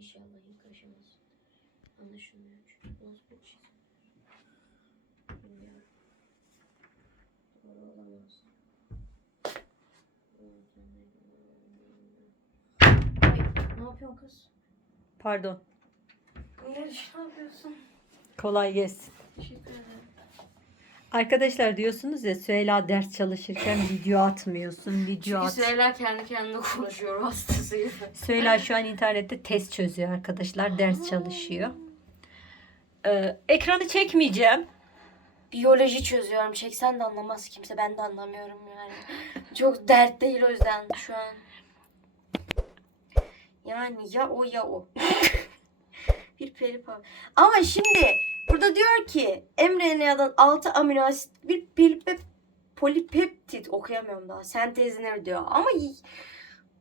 İnşallah yıkaşamaz. Anlaşılmıyor çünkü nasıl bir çizim. Bilmiyorum. Doğru olamaz. Ay, ne yapıyorsun kız? Pardon. Ne yapıyorsun? Kolay gelsin. Teşekkür ederim. Arkadaşlar diyorsunuz ya Süheyla ders çalışırken video atmıyorsun. Video Çünkü at. Süheyla kendi kendine konuşuyor hastasıydı. Süheyla şu an internette test çözüyor arkadaşlar. Ders çalışıyor. Ee, ekranı çekmeyeceğim. Biyoloji çözüyorum. Çeksen de anlamaz kimse. Ben de anlamıyorum yani. Çok dert değil o yüzden şu an. Yani ya o ya o. bir peripa. Ama şimdi burada diyor ki mRNA'dan 6 amino asit bir pilpe, polipeptit okuyamıyorum daha. Sentezlenir diyor. Ama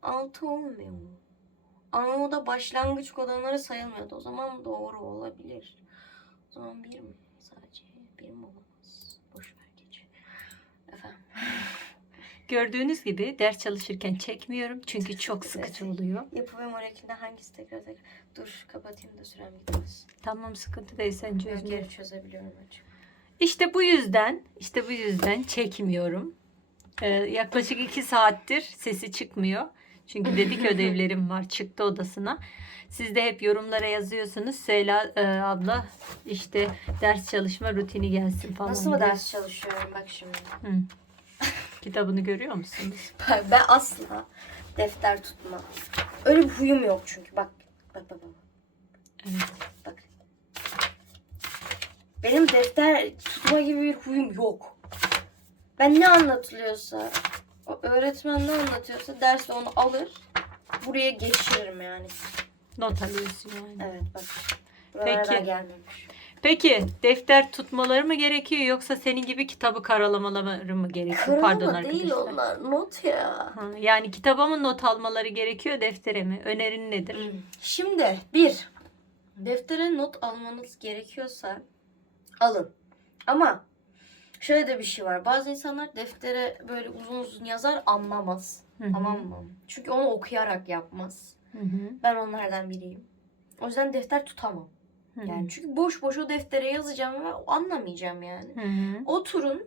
6 olmuyor mu? Ama o da başlangıç kodonları sayılmıyordu. O zaman doğru olabilir. O zaman bir mi? Sadece bir mi olamaz? Boş ver geç. Efendim. Gördüğünüz gibi ders çalışırken çekmiyorum. Çünkü çok sıkıcı oluyor. Yapı ve molekülde hangisi tekrar tekrar? Dur kapatayım da sürem gitmez. Tamam sıkıntı değil sen çözme. geri çözebiliyorum açık. İşte bu yüzden, işte bu yüzden çekmiyorum. Ee, yaklaşık iki saattir sesi çıkmıyor. Çünkü dedik ödevlerim var. Çıktı odasına. Siz de hep yorumlara yazıyorsunuz. Süheyla e, abla işte ders çalışma rutini gelsin falan. Nasıl mı diye. ders çalışıyorum bak şimdi. Hı. Kitabını görüyor musunuz? Bak, ben asla defter tutmam. Öyle bir huyum yok çünkü. Bak bak bak bak. Evet. Bak. Benim defter tutma gibi bir huyum yok. Ben ne anlatılıyorsa, o öğretmen ne anlatıyorsa derste onu alır, buraya geçiririm yani. Not alıyorsun yani. Evet bak. Buralara Peki. gelmemiş. Peki defter tutmaları mı gerekiyor yoksa senin gibi kitabı karalamaları mı gerekiyor? Pardon Kırılma değil arkadaşlar. onlar, not ya. Ha, Yani kitaba mı not almaları gerekiyor deftere mi? Önerin nedir? Hmm. Şimdi bir, deftere not almanız gerekiyorsa alın. Ama şöyle de bir şey var. Bazı insanlar deftere böyle uzun uzun yazar anlamaz. Hı hı. Tamam mı? Çünkü onu okuyarak yapmaz. Hı hı. Ben onlardan biriyim. O yüzden defter tutamam. Hı hı. Yani çünkü boş boş o deftere yazacağım ve anlamayacağım yani. Hı hı. Oturun.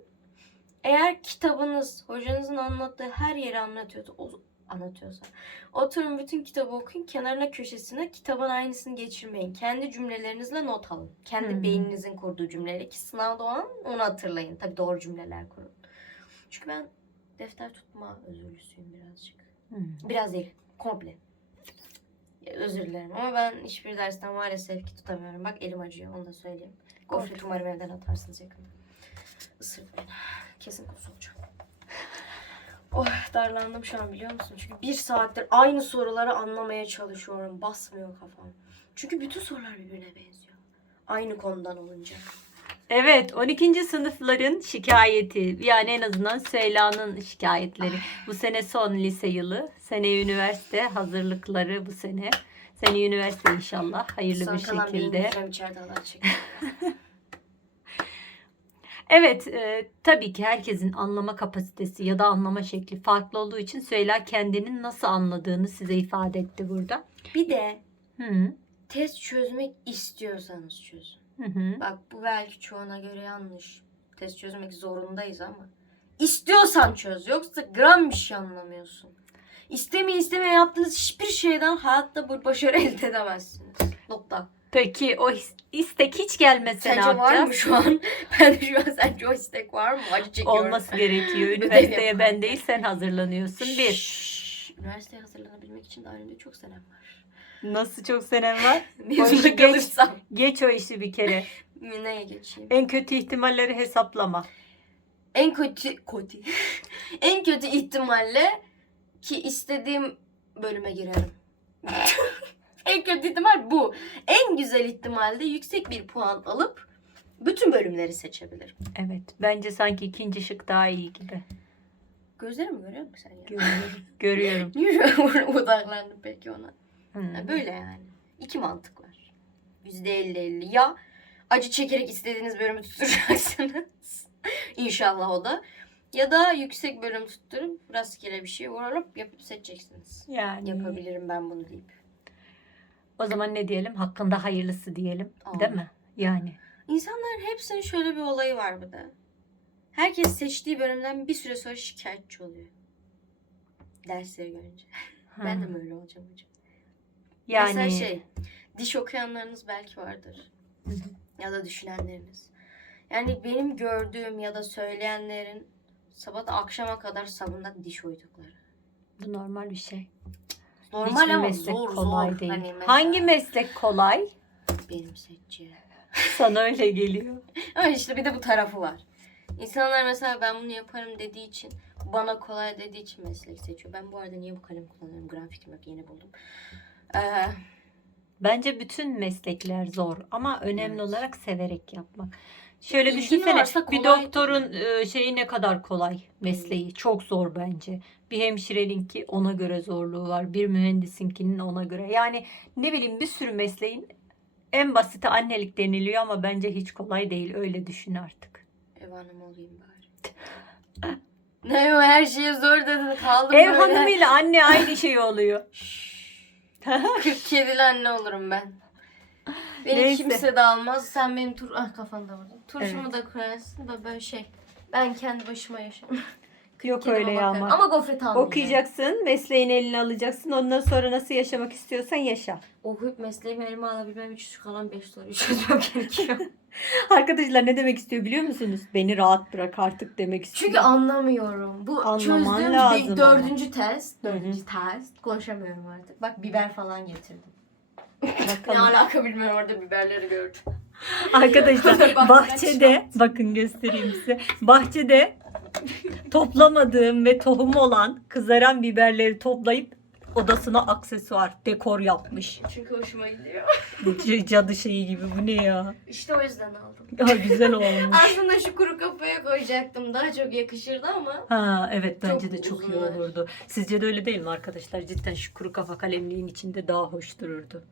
Eğer kitabınız hocanızın anlattığı her yeri anlatıyorsa, o, anlatıyorsa oturun bütün kitabı okuyun. Kenarına köşesine kitabın aynısını geçirmeyin. Kendi cümlelerinizle not alın. Kendi Hmm. beyninizin kurduğu cümleleri ki sınavda o an onu hatırlayın. Tabii doğru cümleler kurun. Çünkü ben defter tutma özürlüsüyüm birazcık. Hı. Biraz değil. Komple. Ya, Özür dilerim ama ben hiçbir dersten maalesef ki tutamıyorum. Bak elim acıyor onu da söyleyeyim. Gofret umarım evden atarsınız yakında. Isırdı beni. Kesin kusulacağım. Oh darlandım şu an biliyor musun? Çünkü bir saattir aynı soruları anlamaya çalışıyorum. Basmıyor kafam. Çünkü bütün sorular birbirine benziyor. Aynı konudan olunca. Evet 12. sınıfların şikayeti yani en azından Süheyla'nın şikayetleri. Bu sene son lise yılı. Sene üniversite hazırlıkları bu sene. Sene üniversite inşallah hayırlı Son bir kalan şekilde. beyin hücrem içeride Allah çekiyor. Evet, e, tabii ki herkesin anlama kapasitesi ya da anlama şekli farklı olduğu için Süheyla kendinin nasıl anladığını size ifade etti burada. Bir de Hı test çözmek istiyorsanız çözün. Hı. hı. Bak bu belki çoğuna göre yanlış. Test çözmek zorundayız ama. İstiyorsan çöz. Yoksa gram bir şey anlamıyorsun. İstemeye istemeye yaptığınız hiçbir şeyden hayatta bu başarı elde edemezsiniz. Nokta. Peki o istek hiç gelmese ne Sence var yapacağız? mı şu an? Ben de şu an sence o istek var mı? Acı çekiyorum. Olması gerekiyor. Üniversiteye ben değil sen hazırlanıyorsun. Bir. Şşş, Üniversiteye hazırlanabilmek için daha önümde çok senem var. Nasıl çok senem var? Mezuna işi geç. kalırsam Geç o işi bir kere. neye geçeyim? En kötü ihtimalleri hesaplama. En kötü kötü. en kötü ihtimalle ki istediğim bölüme girerim. en kötü ihtimal bu. En güzel ihtimalde yüksek bir puan alıp bütün bölümleri seçebilirim. Evet. Bence sanki ikinci şık daha iyi gibi. Gözlerimi görüyor musun sen ya? Görüyorum. Görüyorum. Niye odaklandım peki ona? Ha, Böyle yani. İki mantık var. Yüzde elli elli. Ya acı çekerek istediğiniz bölümü tutturacaksınız. İnşallah o da. Ya da yüksek bölüm tutturup rastgele bir şey vurup yapıp seçeceksiniz. Yani Yapabilirim ben bunu deyip. O zaman ne diyelim? Hakkında hayırlısı diyelim. Değil Amin. mi? Yani. İnsanların hepsinin şöyle bir olayı var bir de. Herkes seçtiği bölümden bir süre sonra şikayetçi oluyor. Dersleri görünce. Ben de mi öyle olacağım hocam? Yani Mesela şey, diş okuyanlarınız belki vardır. Ya da düşünenleriniz. Yani benim gördüğüm ya da söyleyenlerin sabah akşama kadar sabundan diş oydukları. bu normal bir şey. Normal Hiçbir ama meslek zor kolay zor. değil. Hani mesela Hangi meslek kolay? benim seçeceğim. Sana öyle geliyor. Ama işte bir de bu tarafı var. İnsanlar mesela ben bunu yaparım dediği için, bana kolay dediği için meslek seçiyor. Ben bu arada niye bu kalem kullanıyorum? Yok yeni buldum. Ee, Bence bütün meslekler zor ama önemli Evet. olarak severek yapmak. Şöyle İlgin düşünsene varsa bir kolay. doktorun e, şeyi ne kadar kolay mesleği. Çok zor bence. Bir hemşireninki ona göre zorluğu var. Bir mühendisinkinin ona göre. Yani ne bileyim bir sürü mesleğin en basiti annelik deniliyor ama bence hiç kolay değil. Öyle düşün artık. ev hanımı olayım bari. ne o her şeye zor dedin kaldım Ev böyle. hanımıyla anne aynı şey oluyor. 47'li anne olurum ben. Beni Neyse. kimse de almaz. Sen benim tur... Ah kafanda vurdun. Turşumu da koyarsın da böyle şey. Ben kendi başıma yaşarım. Yok Kedime öyle bakarım. ama. Ama gofret almayacağım. Okuyacaksın, mesleğini eline alacaksın. Ondan sonra nasıl yaşamak istiyorsan yaşa. Okuyup mesleğimi elime alabilmem için şu kalan 5 soruyu çözmem gerekiyor. Arkadaşlar ne demek istiyor biliyor musunuz? Beni rahat bırak artık demek istiyor. Çünkü anlamıyorum. Bu Anlaman çözdüğüm lazım bir dördüncü test. Dördüncü test. Konuşamıyorum artık. Bak biber falan getirdim. Ne Bakalım. alaka bilmiyorum orada biberleri gördüm. Arkadaşlar bahçede bakın göstereyim size. Bahçede toplamadığım ve tohum olan kızaran biberleri toplayıp odasına aksesuar, dekor yapmış. Çünkü hoşuma gidiyor. C- Cadı şeyi gibi bu ne ya? İşte o yüzden aldım. Ya güzel olmuş. Aslında şu kuru kafaya koyacaktım. Daha çok yakışırdı ama. Ha evet bence Çok de çok iyi olurdu. Sizce de öyle değil mi arkadaşlar? Cidden şu kuru kafa kalemliğin içinde daha hoş dururdu.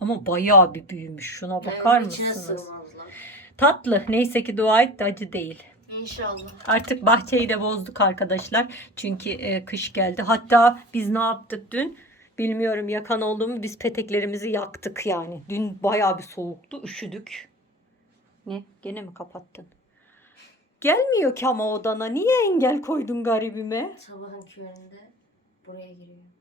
Ama bayağı bir büyümüş. Şuna bakar Evet, içine mısınız? sığmazlar. Tatlı. Neyse ki dua et de acı değil. İnşallah. Artık bahçeyi de bozduk arkadaşlar. Çünkü e, kış geldi. Hatta biz ne yaptık dün? Bilmiyorum yakan oldu mu biz peteklerimizi yaktık yani. Dün bayağı bir soğuktu. Üşüdük. Ne? Gene mi kapattın? Gelmiyor ki ama odana. Niye engel koydun garibime? Sabahın köründe buraya giriyor.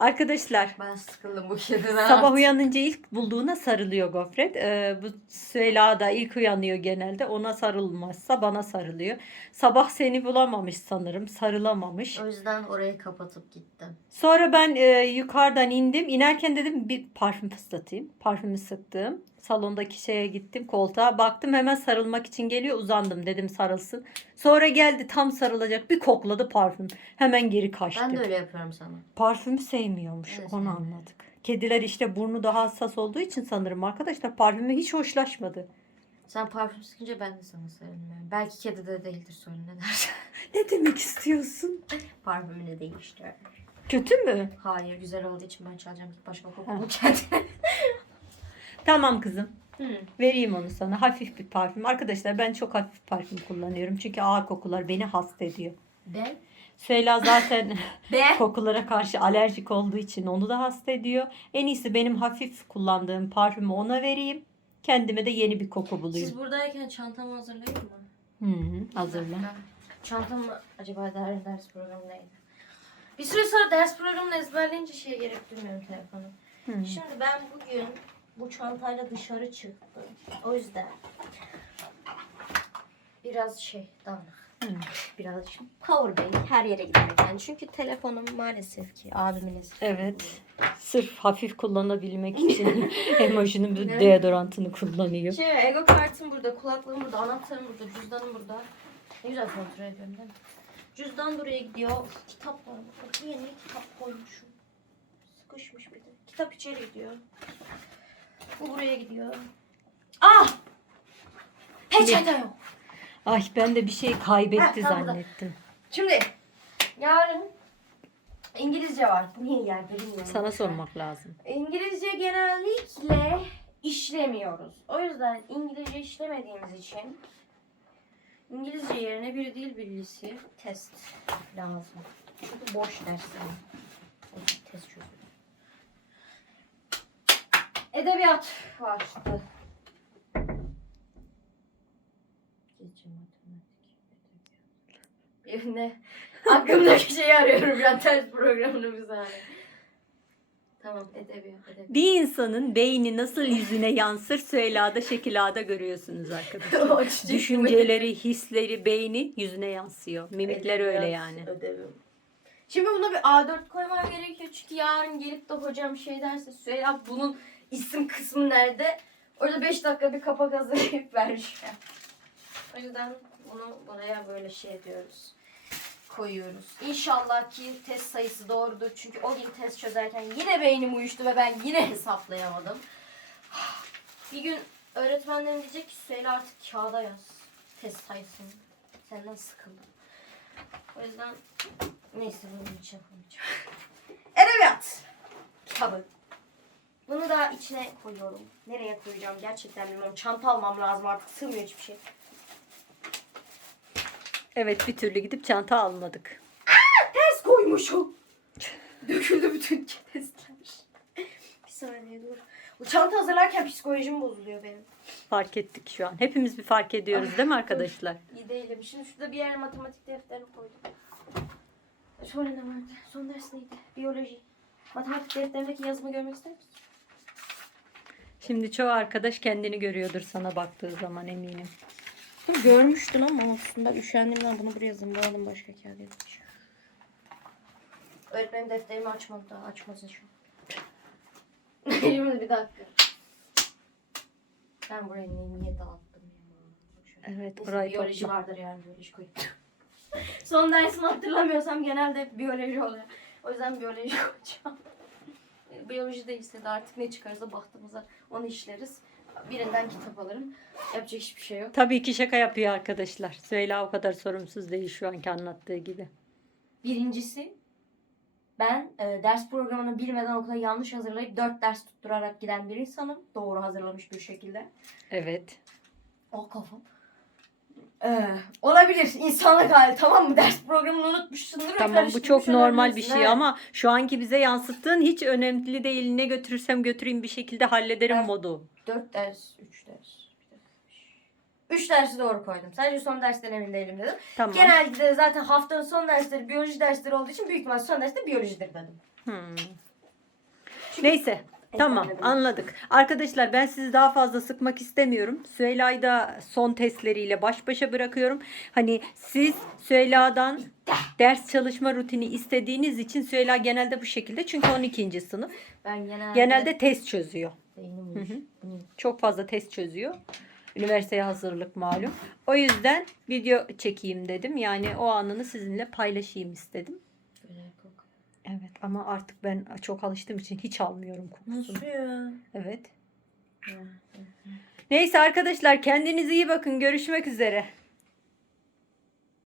Arkadaşlar Ben sıkıldım bu kediden. sabah artık. uyanınca ilk bulduğuna sarılıyor Gofret. Ee, bu Süheyla da ilk uyanıyor genelde. Ona sarılmazsa bana sarılıyor. Sabah seni bulamamış sanırım. Sarılamamış. O yüzden orayı kapatıp gittim. Sonra ben e, yukarıdan indim. İnerken dedim bir parfüm fıslatayım. Parfümü sıktım. Salondaki şeye gittim koltuğa. Baktım hemen sarılmak için geliyor. Uzandım dedim sarılsın. Sonra geldi tam sarılacak. Bir kokladı parfüm. Hemen geri kaçtı. Ben de öyle yapıyorum sana. Parfümü sevmiyormuş. Evet, Onu sevmiyor. anladık. Kediler işte burnu daha hassas olduğu için sanırım arkadaşlar parfüme hiç hoşlaşmadı. Sen parfüm sıkınca ben de sana sarılmıyorum. Belki kedide değildir sorun ne dersin? Ne demek istiyorsun? Parfümünü değiştir. Kötü mü? Hayır güzel olduğu için ben çalacağım git başka Ha. koku bul kendine. Tamam kızım. Hı. Vereyim onu sana. Hafif bir parfüm. Arkadaşlar ben çok hafif parfüm kullanıyorum. Çünkü ağır kokular beni hasta ediyor. Ben? Süheyla zaten Be. kokulara karşı alerjik olduğu için onu da hasta ediyor. En iyisi benim hafif kullandığım parfümü ona vereyim. Kendime de yeni bir koku bulayım. Siz buradayken çantamı hazırlayayım mı? Hı hı, hazırla. Çantamı acaba ders, ders programı neydi? Bir süre sonra ders programını ezberleyince şey gerektirmiyorum telefonu. Hı. Şimdi ben bugün bu çantayla dışarı çıktım. O yüzden biraz şey dağınık. Hı. Biraz şimdi powerbank her yere gidemek yani. Çünkü telefonum maalesef ki abimin eski. Evet. Sırf hafif kullanabilmek için emojinin bir Evet. deodorantını kullanıyor. Şey, ego kartım burada, kulaklığım burada, anahtarım burada, cüzdanım burada. Ne güzel kontrol ediyorum değil mi? Cüzdan buraya gidiyor. Kitaplar burada. Niye niye kitap koymuşum? Sıkışmış bir de. Kitap içeri gidiyor. Bu buraya gidiyor. Ah! Peçete yok. Ay ben de bir şey kaybetti Ha, tam burada. zannettim. Şimdi yarın İngilizce var. Bu niye yerde bilmiyorum. Sana sormak lazım. İngilizce genellikle işlemiyoruz. O yüzden İngilizce işlemediğimiz için İngilizce yerine bir dil bilgisi test lazım. Çünkü boş. O yüzden Test çözüyoruz. Edebiyat başladı. Gece matematik, edebiyat. Ne? Aklımdaki şeyi arıyorum ya ters programını bir saniye. Tamam edebiyat, edebiyat. Bir insanın beyni nasıl yüzüne yansır Süheyla'da şekilada görüyorsunuz arkadaşlar. Düşünceleri, hisleri, beyni yüzüne yansıyor. Mimikler öyle yani. Ödevim. Şimdi buna bir A4 koymam gerekiyor çünkü yarın gelip de hocam şey derse Süheyla bunun isim kısmı nerede? Orada 5 dakika bir kapak hazırlayıp vereceğim. O yüzden bunu buraya böyle şey ediyoruz. Koyuyoruz. İnşallah ki test sayısı doğrudur. Çünkü o gün test çözerken yine beynim uyuştu ve ben yine hesaplayamadım. Bir gün öğretmenlerim diyecek ki Süheyla artık kağıda yaz test sayısını. Senden sıkıldım. O yüzden neyse bunu hiç yapamayacağım. Edebiyat kitabı. Bunu da içine koyuyorum. Nereye koyacağım gerçekten bilmiyorum. Çanta almam lazım artık sığmıyor hiçbir şey. Evet bir türlü gidip çanta almadık. Ters koymuşum. Döküldü bütün testler. bir saniye dur. Bu çanta hazırlarken psikolojim bozuluyor benim. Fark ettik şu an. Hepimiz bir fark ediyoruz değil mi arkadaşlar? İyi değilim. Şimdi şurada bir yere matematik defterini koydum. Sonra ne vardı? Son ders neydi? Biyoloji. Matematik defterindeki yazımı görmek ister misin? Şimdi çoğu arkadaş kendini görüyordur sana baktığı zaman eminim. Bunu görmüştün ama aslında üşendiğimden bunu buraya zımbaladım başka kağıt yazmış. Öğretmenim defterimi açmadı daha açmasın şu. Şimdi bir dakika. Ben buraya niye, niye dağıttım ya? Evet Neyse, burayı biyoloji topla. vardır yani biyoloji koyayım. Son dersimi hatırlamıyorsam genelde biyoloji oluyor. O yüzden biyoloji koyacağım. Biyoloji de istedi artık ne çıkarsa bahtımıza onu işleriz. Birinden kitap alırım. Yapacak hiçbir şey yok. Tabii ki şaka yapıyor arkadaşlar. Süheyla o kadar sorumsuz değil şu anki anlattığı gibi. Birincisi ben e, ders programını bilmeden okula yanlış hazırlayıp 4 ders tutturarak giden bir insanım. Doğru hazırlamış bir şekilde. Evet. O kafam. Ee, olabilir. insanlık hali tamam mı? Ders programını unutmuşsundur. Tamam bu çok normal bir şey evet. ama şu anki bize yansıttığın hiç önemli değil. Ne götürürsem götüreyim bir şekilde hallederim Evet. modu. 4 ders, 3 ders. 3 dersi doğru koydum. Sadece son dersten emin değilim dedim. Tamam. Genelde zaten haftanın son dersleri biyoloji dersleri olduğu için büyük ihtimal son derste biyolojidir dedim. Hmm. Neyse. Tamam anladık. Arkadaşlar ben sizi daha fazla sıkmak istemiyorum. Süheyla'yı da son testleriyle baş başa bırakıyorum. Hani siz Süheyla'dan ders çalışma rutini istediğiniz için Süheyla genelde bu şekilde. Çünkü 12. sınıf. Ben genelde, Genelde test çözüyor. hı. Hı. Çok fazla test çözüyor. Üniversiteye hazırlık malum. O yüzden video çekeyim dedim. Yani o anını sizinle paylaşayım istedim. Evet ama artık ben çok alıştığım için hiç almıyorum kokusunu. Nasıl ya? Evet. Neyse arkadaşlar kendinize iyi bakın. Görüşmek üzere.